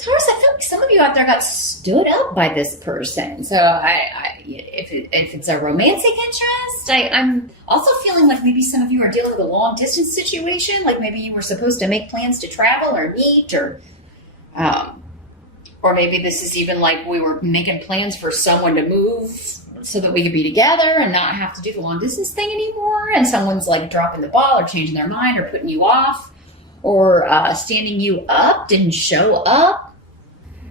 Taurus, I feel like some of you out there got stood up by this person. So if it's a romantic interest, I'm also feeling like maybe some of you are dealing with a long distance situation. Like maybe you were supposed to make plans to travel or meet, or maybe this is even like we were making plans for someone to move so that we could be together and not have to do the long distance thing anymore. And someone's like dropping the ball or changing their mind or putting you off or standing you up, didn't show up.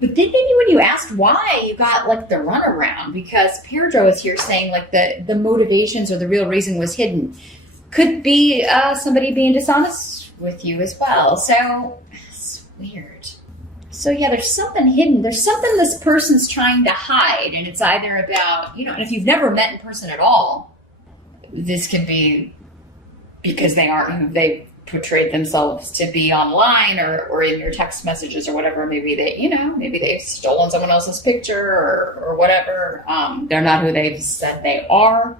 But then maybe when you asked why, you got like the runaround, because Pedro is here saying like the motivations or the real reason was hidden. Could be somebody being dishonest with you as well. So it's weird. So yeah, there's something hidden. There's something this person's trying to hide. And it's either about, and if you've never met in person at all, this could be because they aren't who they portrayed themselves to be online or in your text messages or whatever. Maybe they've stolen someone else's picture or whatever. They're not who they've said they are.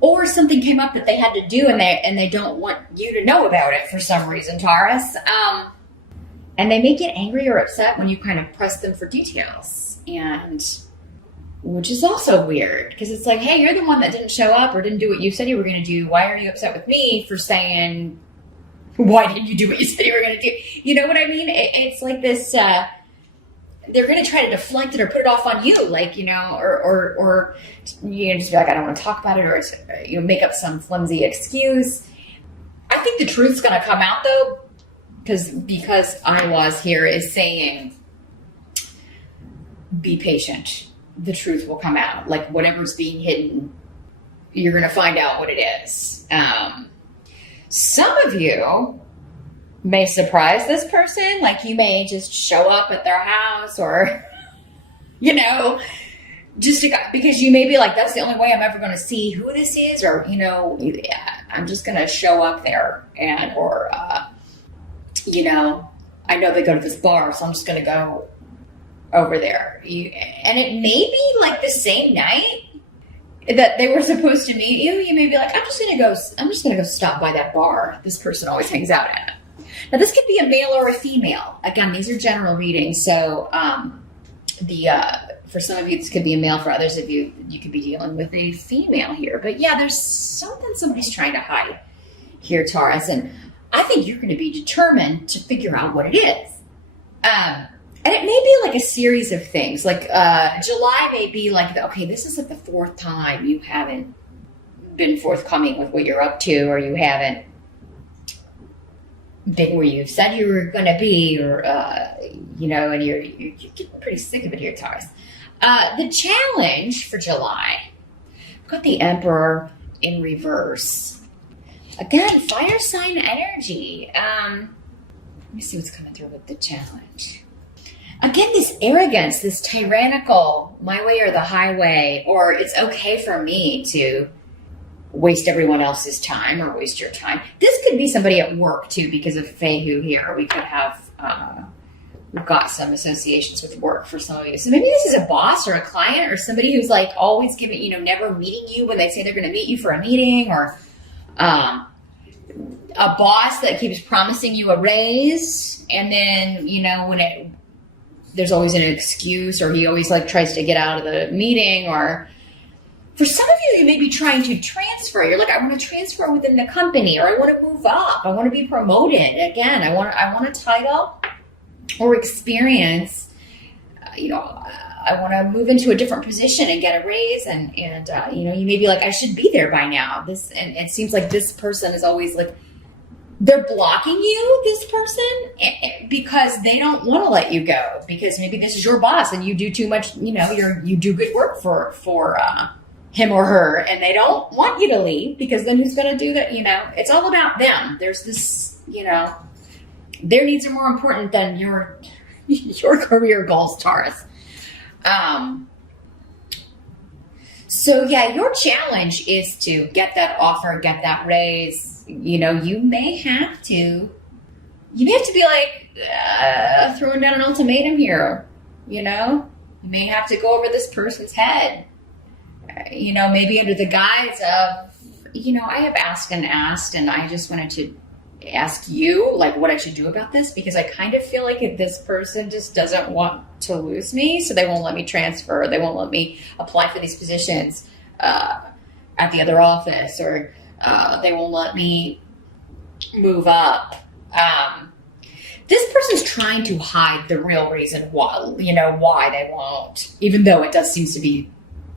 Or something came up that they had to do and they don't want you to know about it for some reason, Taurus. And they may get angry or upset when you kind of press them for details, which is also weird because it's like, hey, you're the one that didn't show up or didn't do what you said you were going to do. Why are you upset with me for saying, why didn't you do what you said you were going to do? You know what I mean? It's like this, they're going to try to deflect it or put it off on you, like, or just be like, I don't want to talk about it, or make up some flimsy excuse. I think the truth's going to come out though, because I was here is saying, be patient. The truth will come out. Like whatever's being hidden, you're going to find out what it is. Some of you may surprise this person. Like you may just show up at their house or, just because you may be like, that's the only way I'm ever going to see who this is. Or, I'm just going to show up there or I know they go to this bar, so I'm just going to go over there. And it may be like the same night that they were supposed to meet you. You may be like, I'm just going to go stop by that bar this person always hangs out at. Now this could be a male or a female. Again, these are general readings. So, for some of you, this could be a male. For others of you, you could be dealing with a female here. But yeah, there's something somebody's trying to hide here, Taurus. And I think you're going to be determined to figure out what it is. And it may be like a series of things. Like July may be like, okay, this is like the fourth time you haven't been forthcoming with what you're up to, or you haven't been where you said you were going to be, or, and you're getting pretty sick of it here, Taurus. The challenge for July, I've got the Emperor in reverse. Again, fire sign energy. Let me see what's coming through with the challenge. Again, this arrogance, this tyrannical, my way or the highway, or it's okay for me to waste everyone else's time or waste your time. This could be somebody at work too, because of Fehu here. We could have, we've got some associations with work for some of you. So maybe this is a boss or a client or somebody who's like always giving, never meeting you when they say they're going to meet you for a meeting, or a boss that keeps promising you a raise. And then, when there's always an excuse, or he always like tries to get out of the meeting. Or for some of you, you may be trying to transfer. You're like, I want to transfer within the company, or I want to move up. I want to be promoted. Again, I want a title or experience. I want to move into a different position and get a raise. And you may be like, I should be there by now. And it seems like this person is always like, they're blocking you, this person, because they don't want to let you go, because maybe this is your boss and you do too much, you do good work for him or her, and they don't want you to leave, because then who's going to do that? It's all about them. There's this, their needs are more important than your career goals, Taurus. So yeah, your challenge is to get that offer, get that raise. You may have to be like throwing down an ultimatum here. You may have to go over this person's head. Maybe under the guise of, I have asked, and I just wanted to ask you like what I should do about this, because I kind of feel like if this person just doesn't want to lose me, so they won't let me transfer, they won't let me apply for these positions at the other office, or they won't let me move up. This person's trying to hide the real reason why, why they won't, even though it does seem to be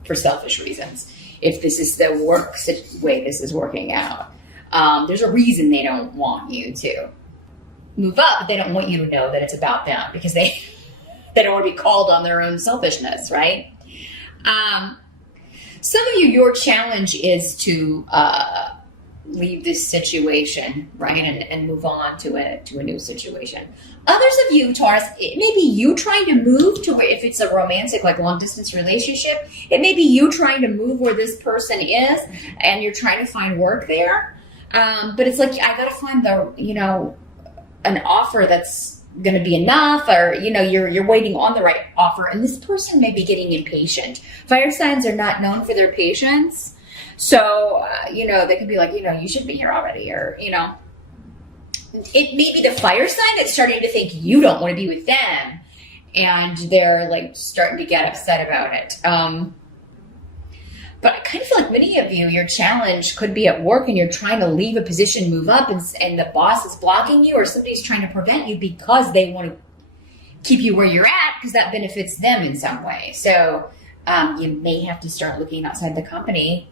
for selfish reasons. If this is the way this is working out, there's a reason they don't want you to move up, but they don't want you to know that it's about them, because they don't want to be called on their own selfishness, right? Some of you, your challenge is to leave this situation, right, and move on to a new situation. Others of you, Taurus, it may be you trying to move to where, if it's a romantic, like long distance relationship, it may be you trying to move where this person is, and you're trying to find work there. But it's like, I got to find an offer that's going to be enough, or, you're waiting on the right offer, and this person may be getting impatient. Fire signs are not known for their patience. So, they could be like, you should be here already, or, it may be the fire sign that's starting to think you don't want to be with them, and they're like starting to get upset about it. But I kind of feel like many of you, your challenge could be at work, and you're trying to leave a position, move up, and the boss is blocking you, or somebody's trying to prevent you because they want to keep you where you're at, because that benefits them in some way. So you may have to start looking outside the company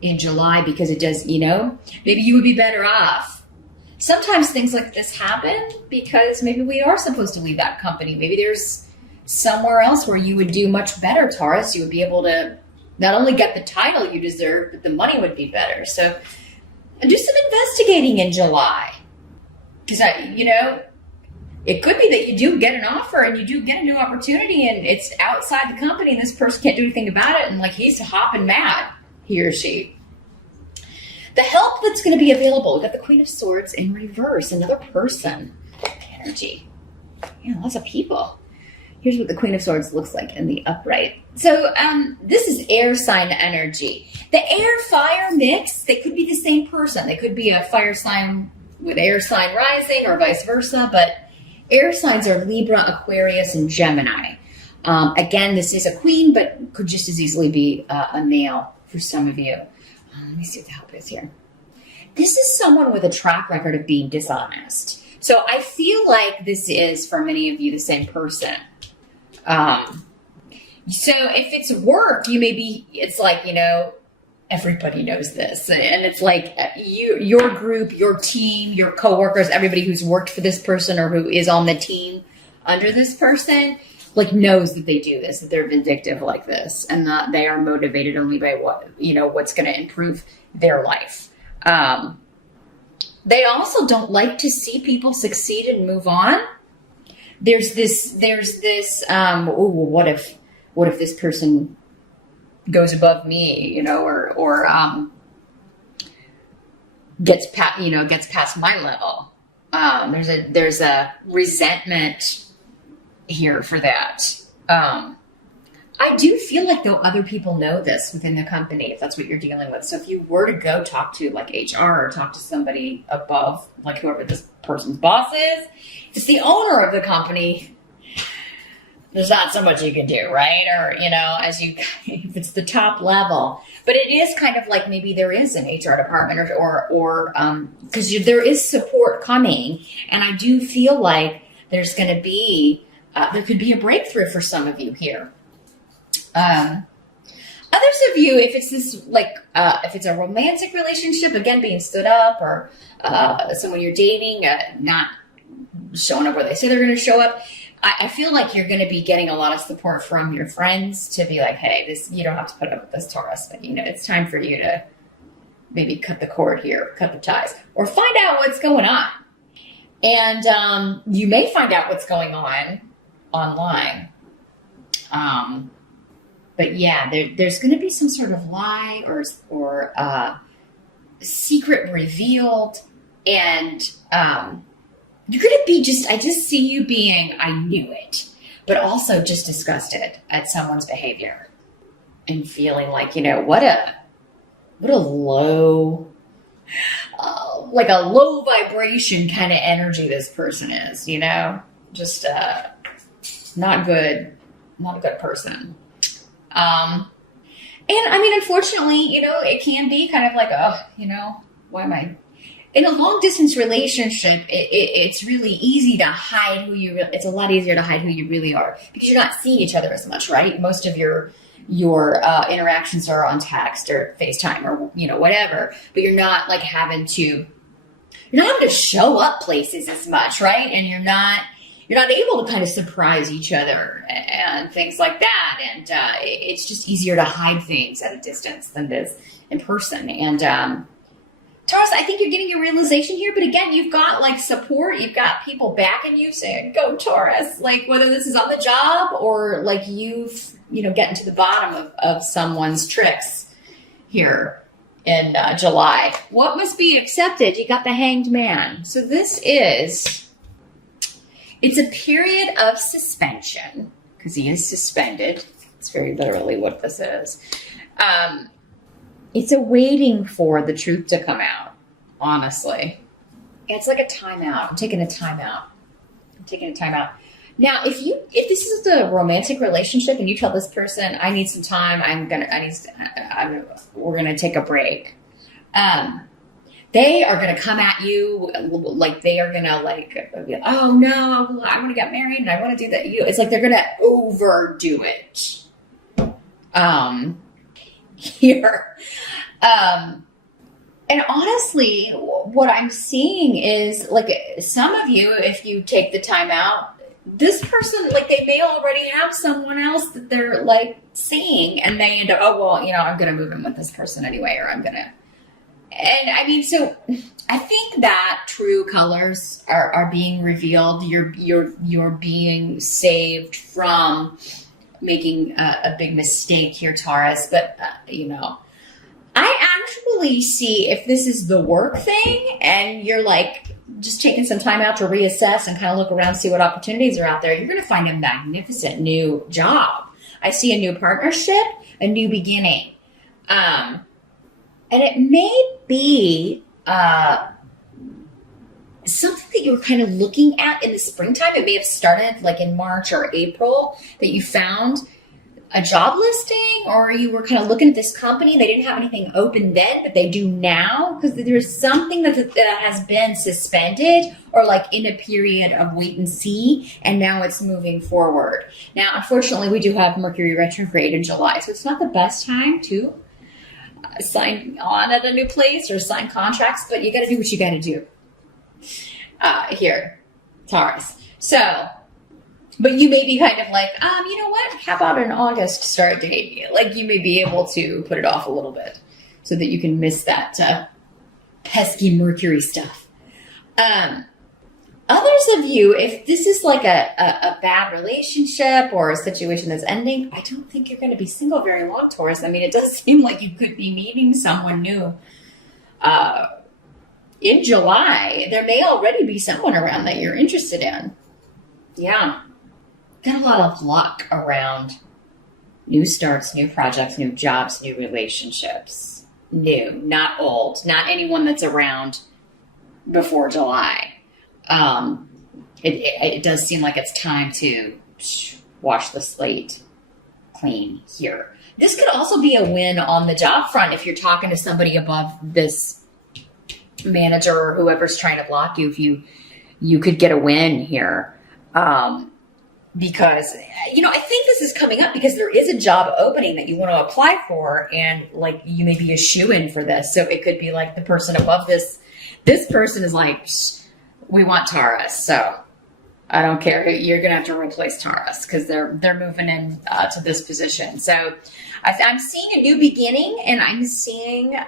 in July, because it does, maybe you would be better off. Sometimes things like this happen because maybe we are supposed to leave that company. Maybe there's somewhere else where you would do much better, Taurus. You would be able to not only get the title you deserve, but the money would be better. So do some investigating in July, because it could be that you do get an offer and you do get a new opportunity, and it's outside the company, and this person can't do anything about it, and like he's hopping mad, he or she. The help that's going to be available, we've got the Queen of Swords in reverse, another person energy. Yeah, lots of people. Here's what the Queen of Swords looks like in the upright. So this is air sign energy. The air-fire mix, they could be the same person. They could be a fire sign with air sign rising, or vice versa, but air signs are Libra, Aquarius, and Gemini. Again, this is a queen, but could just as easily be a male for some of you. Let me see what the help is here. This is someone with a track record of being dishonest. So I feel like this is, for many of you, the same person. So if it's work, it's like, everybody knows this. And it's like your group, your team, your coworkers, everybody who's worked for this person or who is on the team under this person, like knows that they do this, that they're vindictive like this, and that they are motivated only by what's going to improve their life. They also don't like to see people succeed and move on. There's this, what if this person goes above me, or gets past my level. There's a resentment here for that. I do feel like though other people know this within the company, if that's what you're dealing with. So if you were to go talk to like HR or talk to somebody above, like whoever this person's boss is, if it's the owner of the company, there's not so much you can do, right? Or, if it's the top level, but it is kind of like maybe there is an HR department or because there is support coming. And I do feel like there's going to be, there could be a breakthrough for some of you here. Others of you, if it's this, if it's a romantic relationship, again, being stood up, or someone you're dating, not showing up where they say they're going to show up, I feel like you're going to be getting a lot of support from your friends to be like, hey, you don't have to put up with this, Taurus, but it's time for you to maybe cut the cord here, cut the ties, or find out what's going on. And you may find out what's going on online. But yeah, there's going to be some sort of lie or secret revealed, and you're going to be I just see you being, I knew it, but also just disgusted at someone's behavior and feeling like, what a low, like a low vibration kind of energy this person is, you know, just not good, not a good person. And I mean, unfortunately, you know, it can be kind of like, oh, you know, why am I in a long distance relationship? It's really easy to hide who you. It's a lot easier to hide who you really are because you're not seeing each other as much, right? Most of your interactions are on text or FaceTime or, you know, whatever, but you're not like having to show up places as much, right? And you're not able to kind of surprise each other and things like that. And it's just easier to hide things at a distance than it is in person. And Taurus, I think you're getting your realization here. But again, you've got like support. You've got people backing you saying, go Taurus. Like whether this is on the job or like you've, you know, getting to the bottom of someone's tricks here in July. What must be accepted? You got the Hanged Man. So it's a period of suspension because he is suspended. It's very literally what this is. It's a waiting for the truth to come out, honestly. It's like a timeout. I'm taking a timeout. Now, if this is the romantic relationship and you tell this person, I need some time, we're gonna take a break. They are going to come at you like they are going to like, oh no, I want to get married and I want to do that. It's like they're going to overdo it here. And honestly, what I'm seeing is like some of you, if you take the time out, this person, like they may already have someone else that they're like seeing and they end up, oh, well, you know, I'm going to move in with this person anyway, or I'm going to. And I mean, so I think that true colors are being revealed. You're being saved from making a big mistake here, Taurus. But, you know, I actually see if this is the work thing and you're like just taking some time out to reassess and kind of look around, see what opportunities are out there, you're going to find a magnificent new job. I see a new partnership, a new beginning. And it may be something that you were kind of looking at in the springtime. It may have started like in March or April that you found a job listing, or you were kind of looking at this company. They didn't have anything open then, but they do now because there's something that has been suspended or like in a period of wait and see, and now it's moving forward. Now, unfortunately, we do have Mercury retrograde in July, so it's not the best time to sign on at a new place or sign contracts, but you got to do what you got to do here, Taurus. So, but you may be kind of like, you know what? How about an August start date? Like you may be able to put it off a little bit so that you can miss that pesky Mercury stuff. Others of you, if this is like a bad relationship or a situation that's ending, I don't think you're going to be single very long, Taurus. I mean, it does seem like you could be meeting someone new in July. There may already be someone around that you're interested in. Yeah. Got a lot of luck around new starts, new projects, new jobs, new relationships. New, not old, not anyone that's around before July. It does seem like it's time to wash the slate clean here. This could also be a win on the job front if you're talking to somebody above this manager or whoever's trying to block you. If you could get a win here. Because, you know, I think this is coming up because there is a job opening that you want to apply for, and like you may be a shoo-in for this. So it could be like the person above this person is like, we want Taurus. So I don't care. You're going to have to replace Taurus because they're moving in to this position. So I'm seeing a new beginning, and I'm seeing,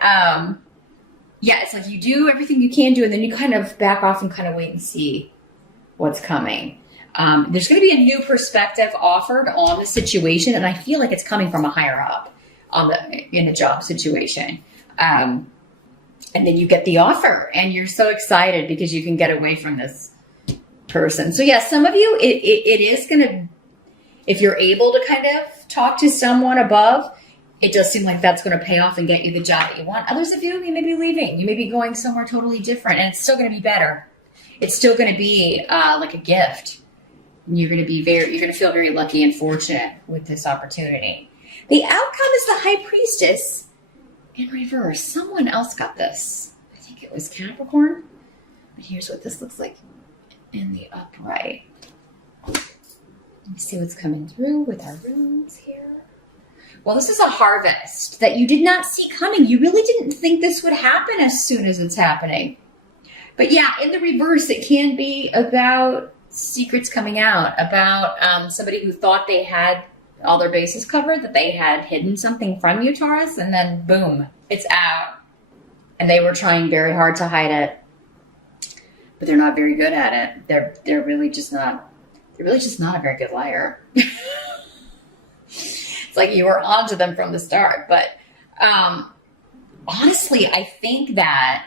it's like you do everything you can do, and then you kind of back off and kind of wait and see what's coming. There's going to be a new perspective offered on the situation, and I feel like it's coming from a higher up in the job situation. And then you get the offer, and you're so excited because you can get away from this person. So yeah, some of you, it is going to, if you're able to kind of talk to someone above, it does seem like that's going to pay off and get you the job that you want. Others of you may be leaving. You may be going somewhere totally different, and it's still going to be better. It's still going to be like a gift. You're going to feel very lucky and fortunate with this opportunity. The outcome is the High Priestess in reverse. Someone else got this. I think it was Capricorn. But here's what this looks like in the upright. Let me see what's coming through with our runes here. Well, this is a harvest that you did not see coming. You really didn't think this would happen as soon as it's happening. But yeah, in the reverse, it can be about secrets coming out, about somebody who thought they had all their bases covered, that they had hidden something from you, Taurus, and then boom, it's out. And they were trying very hard to hide it, but they're not very good at it. They're really just not a very good liar. It's like you were onto them from the start. But honestly, I think that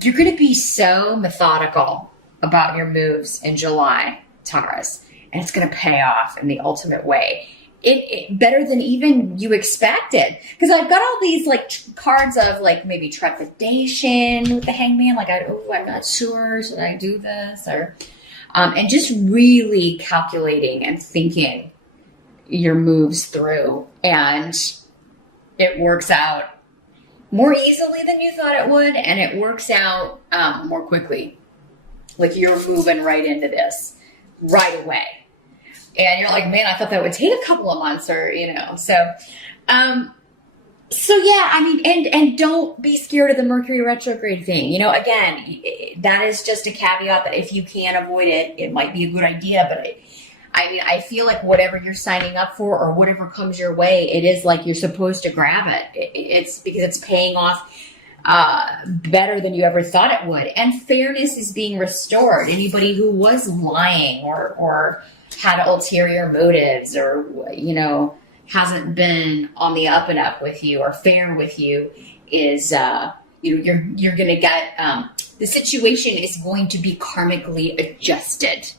you're going to be so methodical about your moves in July, Taurus, and it's going to pay off in the ultimate way. It better than even you expected. Because I've got all these like cards of like maybe trepidation with the Hangman. Like, I'm not sure. Should I do this? Or and just really calculating and thinking your moves through, and it works out more easily than you thought it would, and it works out more quickly. Like you're moving right into this right away, and you're like, man, I thought that would take a couple of months, or so yeah, I mean, and don't be scared of the Mercury retrograde thing. Again, that is just a caveat that if you can avoid it, it might be a good idea, but I feel like whatever you're signing up for or whatever comes your way, it is like you're supposed to grab it. It's because it's paying off better than you ever thought it would. And fairness is being restored. Anybody who was lying or had ulterior motives or, hasn't been on the up and up with you or fair with you is, you're going to get, the situation is going to be karmically adjusted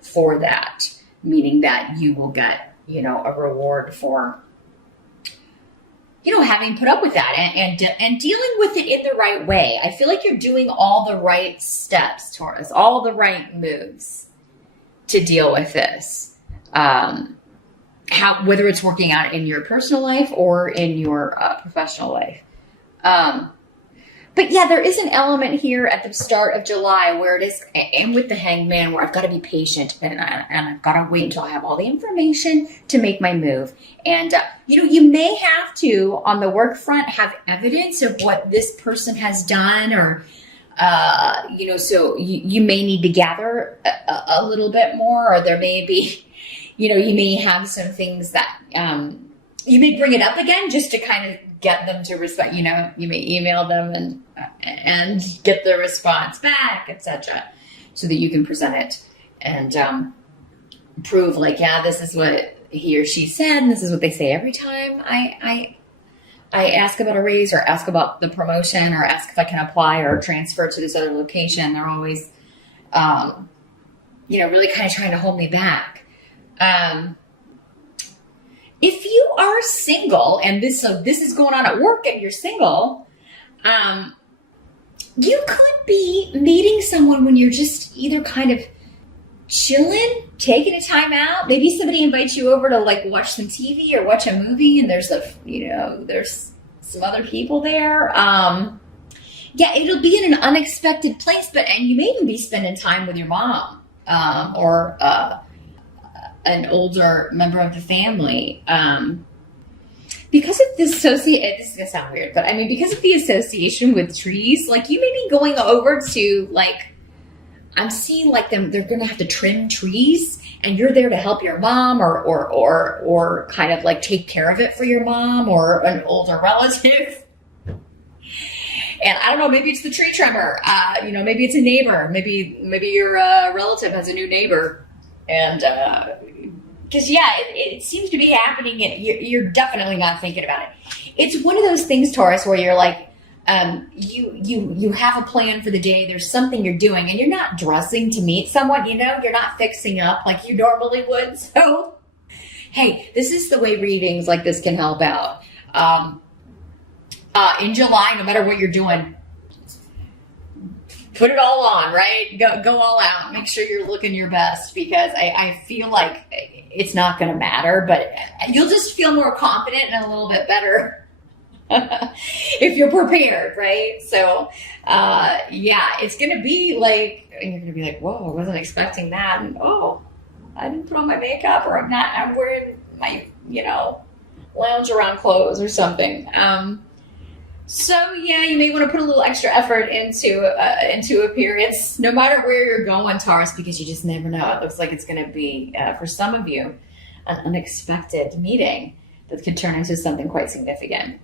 for that. Meaning that you will get, a reward for, having put up with that and dealing with it in the right way. I feel like you're doing all the right steps, Taurus, all the right moves to deal with this. Whether it's working out in your personal life or in your professional life. But yeah, there is an element here at the start of July where it is, and with the Hangman, where I've got to be patient and I've got to wait until I have all the information to make my move. And, you may have to, on the work front, have evidence of what this person has done or, so you may need to gather a little bit more, or there may be, you may have some things that you may bring it up again just to kind of get them to respect, you may email them and get the response back, etc., so that you can present it and prove like, yeah, this is what he or she said, and this is what they say every time I ask about a raise or ask about the promotion or ask if I can apply or transfer to this other location. They're always, really kind of trying to hold me back. If you are single, and this is going on at work and you're single, you could be meeting someone when you're just either kind of chilling, taking a time out. Maybe somebody invites you over to like watch some TV or watch a movie, and there's there's some other people there. Yeah, it'll be in an unexpected place, and you may even be spending time with your mom or an older member of the family. Because of this this is gonna sound weird, but I mean, because of the association with trees, like you may be going over to like, I'm seeing like they're gonna have to trim trees, and you're there to help your mom or kind of like take care of it for your mom or an older relative. And I don't know, maybe it's the tree trimmer, maybe it's a neighbor, maybe your relative has a new neighbor, and because it seems to be happening, and you're definitely not thinking about it. It's one of those things, Taurus, where you're like, you have a plan for the day. There's something you're doing, and you're not dressing to meet someone. You're not fixing up like you normally would. So Hey, this is the way readings like this can help out. In July, no matter what you're doing, put it all on, right? Go all out. Make sure you're looking your best, because I feel like it's not going to matter, but you'll just feel more confident and a little bit better if you're prepared, right? So, yeah, it's going to be like, and you're going to be like, whoa, I wasn't expecting that. And oh, I didn't put on my makeup, or I'm wearing my, lounge around clothes or something. So yeah, you may want to put a little extra effort into appearance, no matter where you're going, Taurus, because you just never know. It looks like it's going to be, for some of you, an unexpected meeting that could turn into something quite significant.